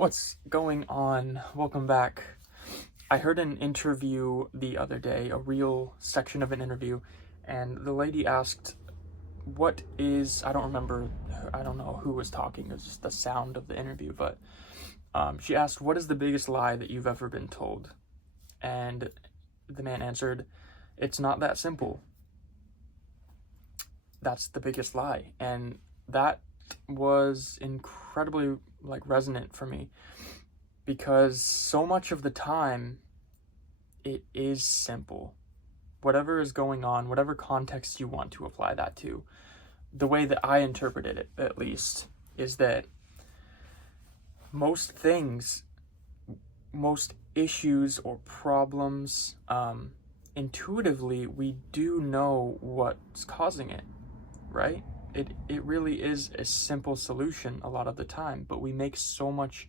What's going on? Welcome back. I heard an interview the other day, a real section of an interview, and the lady asked, I don't remember, I don't know who was talking, it was just the sound of the interview, but she asked, what is the biggest lie that you've ever been told? And the man answered, it's not that simple. That's the biggest lie. And that was incredibly resonant for me, because so much of the time it is simple. Whatever is going on, whatever context you want to apply that to, the way that I interpreted it, at least, is that most things, most issues or problems, intuitively, we do know what's causing it, right? It really is a simple solution a lot of the time, but we make so much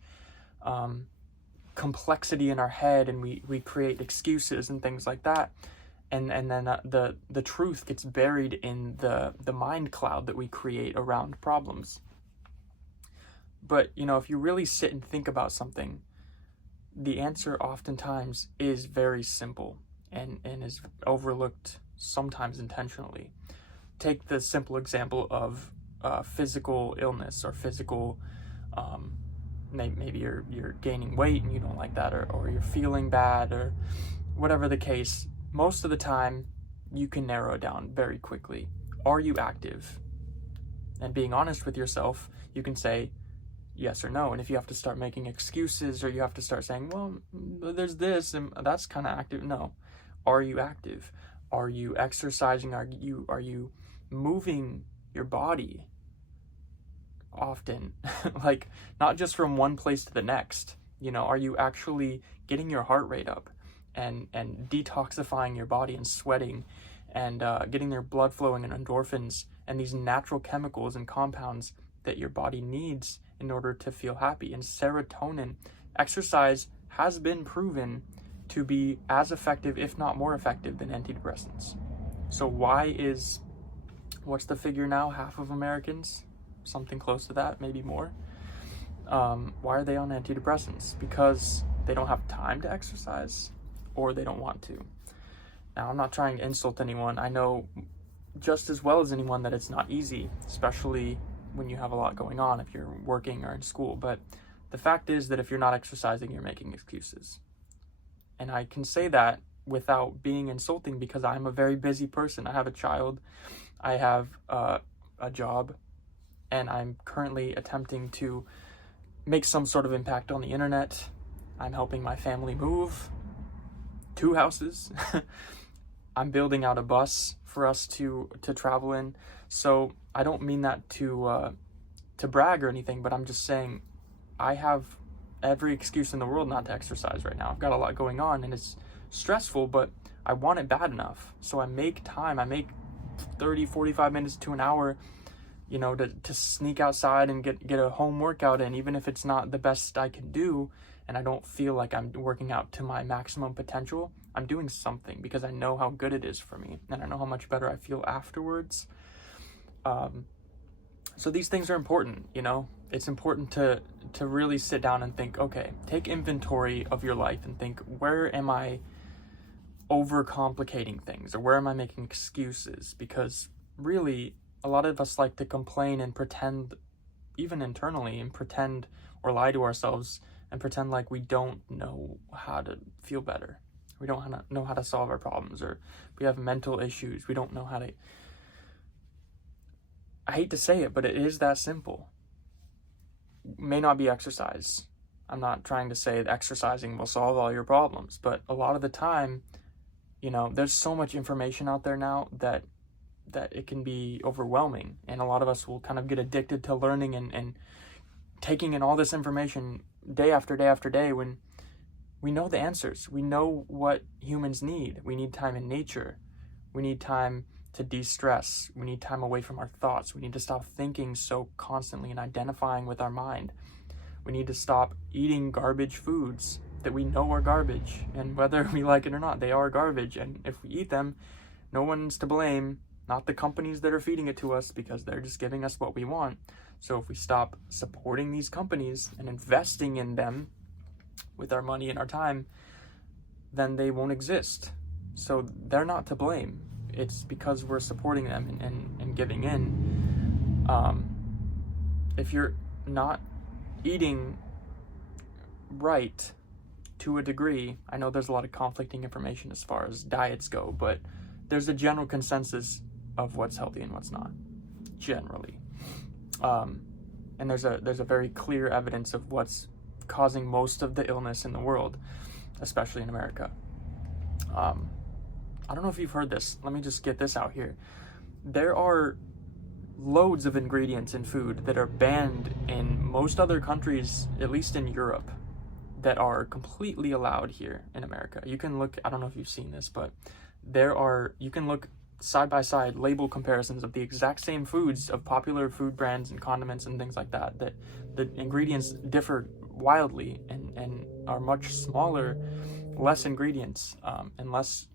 complexity in our head, and we create excuses and things like that, and then the truth gets buried in the mind cloud that we create around problems. But if you really sit and think about something, the answer oftentimes is very simple and is overlooked, sometimes intentionally. Take the simple example of physical illness or physical maybe you're gaining weight and you don't like that, or you're feeling bad, or whatever the case. Most of the time you can narrow it down very quickly. Are you active? And being honest with yourself, you can say yes or no. And if you have to start making excuses, or you have to start saying, well, there's this and that's kind of active, no. Are you active? Are you exercising? Are you moving your body often? Like, not just from one place to the next. Are you actually getting your heart rate up and detoxifying your body and sweating and getting their blood flowing and endorphins and these natural chemicals and compounds that your body needs in order to feel happy? And serotonin, exercise has been proven to be as effective, if not more effective, than antidepressants. So what's the figure now? Half of Americans, something close to that, maybe more. Why are they on antidepressants? Because they don't have time to exercise, or they don't want to. Now, I'm not trying to insult anyone. I know just as well as anyone that it's not easy, especially when you have a lot going on, if you're working or in school. But the fact is that if you're not exercising, you're making excuses. And I can say that without being insulting, because I'm a very busy person. I have a child, I have a job, and I'm currently attempting to make some sort of impact on the internet. I'm helping my family move 2 houses. I'm building out a bus for us to travel in. So I don't mean that to brag or anything, but I'm just saying I have every excuse in the world not to exercise right now. I've got a lot going on and it's stressful, but I want it bad enough. So I make time. I make 30, 45 minutes to an hour, to sneak outside and get a home workout in, even if it's not the best I can do and I don't feel like I'm working out to my maximum potential. I'm doing something because I know how good it is for me, and I know how much better I feel afterwards. So these things are important. It's important to really sit down and think, okay, take inventory of your life and think, where am I overcomplicating things, or where am I making excuses? Because really, a lot of us like to complain and pretend, even internally, and pretend or lie to ourselves and pretend like we don't know how to feel better. We don't know how to solve our problems, or we have mental issues. We don't know how to... I hate to say it, but it is that simple. It may not be exercise. I'm not trying to say that exercising will solve all your problems, but a lot of the time, there's so much information out there now that it can be overwhelming, and a lot of us will kind of get addicted to learning and taking in all this information day after day after day, when we know the answers. We know what humans need. We need time in nature. We need time to de-stress. We need time away from our thoughts. We need to stop thinking so constantly and identifying with our mind. We need to stop eating garbage foods that we know are garbage, and whether we like it or not, they are garbage. And if we eat them, no one's to blame, not the companies that are feeding it to us, because they're just giving us what we want. So if we stop supporting these companies and investing in them with our money and our time, then they won't exist. So they're not to blame. It's because we're supporting them and giving in. If you're not eating right to a degree, I know there's a lot of conflicting information as far as diets go, but there's a general consensus of what's healthy and what's not, generally. And there's a very clear evidence of what's causing most of the illness in the world, especially in America. I don't know if you've heard this. Let me just get this out here. There are loads of ingredients in food that are banned in most other countries, at least in Europe, that are completely allowed here in America. You can look, I don't know if you've seen this, but you can look side by side label comparisons of the exact same foods of popular food brands and condiments and things like that the ingredients differ wildly and are much smaller, less ingredients, and less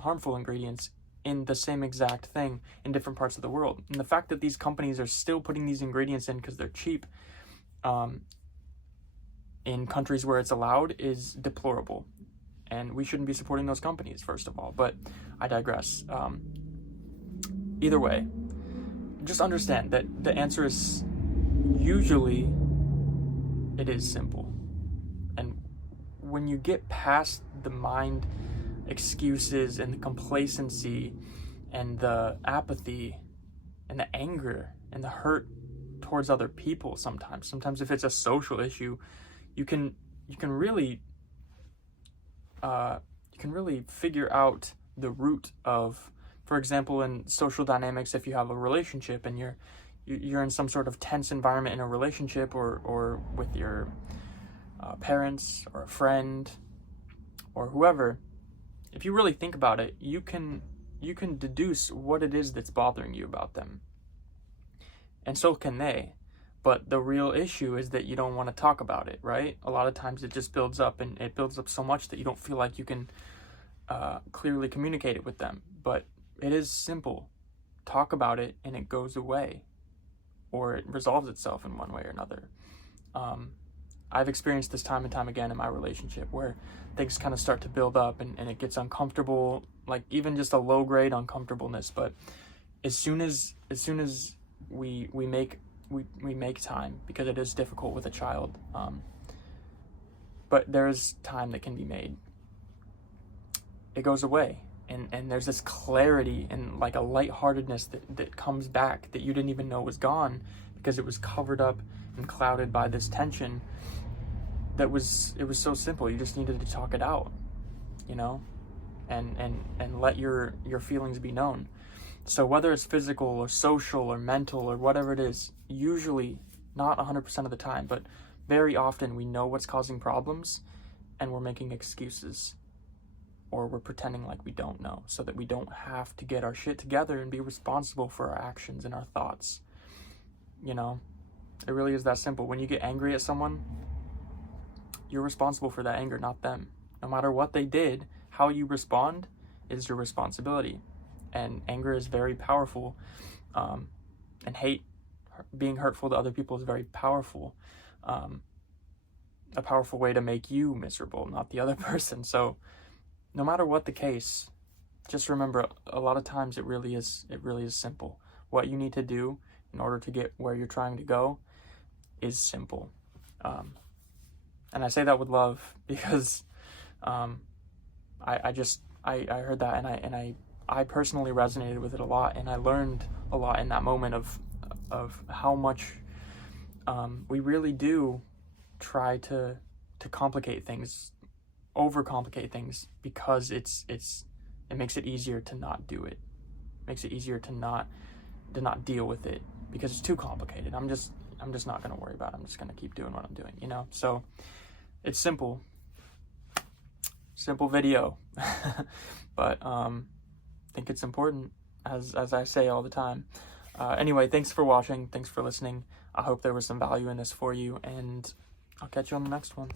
harmful ingredients in the same exact thing in different parts of the world. And the fact that these companies are still putting these ingredients in because they're cheap in countries where it's allowed is deplorable. And we shouldn't be supporting those companies, first of all. But I digress. Either way, just understand that the answer is usually it is simple. And when you get past the mind excuses and the complacency and the apathy and the anger and the hurt towards other people, sometimes if it's a social issue, you can really figure out the root of, for example, in social dynamics, if you have a relationship and you're in some sort of tense environment in a relationship or with your parents or a friend or whoever, if you really think about it, you can deduce what it is that's bothering you about them. And so can they. But the real issue is that you don't want to talk about it, right? A lot of times it just builds up, and it builds up so much that you don't feel like you can clearly communicate it with them. But it is simple. Talk about it and it goes away, or it resolves itself in one way or another. I've experienced this time and time again in my relationship where things kind of start to build up and it gets uncomfortable, like even just a low grade uncomfortableness. But as soon as we make time, because it is difficult with a child, but there's time that can be made, it goes away, and there's this clarity and like a lightheartedness that comes back that you didn't even know was gone because it was covered up and clouded by this tension. It was so simple. You just needed to talk it out, and let your feelings be known. So whether it's physical or social or mental or whatever it is, usually, not 100% of the time, but very often we know what's causing problems and we're making excuses, or we're pretending like we don't know so that we don't have to get our shit together and be responsible for our actions and our thoughts. It really is that simple. When you get angry at someone, you're responsible for that anger, not them. No matter what they did, how you respond is your responsibility. And anger is very powerful, and hate, being hurtful to other people, is very powerful. A powerful way to make you miserable, not the other person. So no matter what the case, just remember, a lot of times it really is simple. What you need to do in order to get where you're trying to go is simple. And I say that with love because I heard that and I personally resonated with it a lot, and I learned a lot in that moment of how much we really do try to complicate things, overcomplicate things, because it makes it easier to not do it. It makes it easier to not deal with it because it's too complicated. I'm just not going to worry about it. I'm just going to keep doing what I'm doing, So it's simple video, but I think it's important, as I say all the time. Anyway, thanks for watching. Thanks for listening. I hope there was some value in this for you, and I'll catch you on the next one.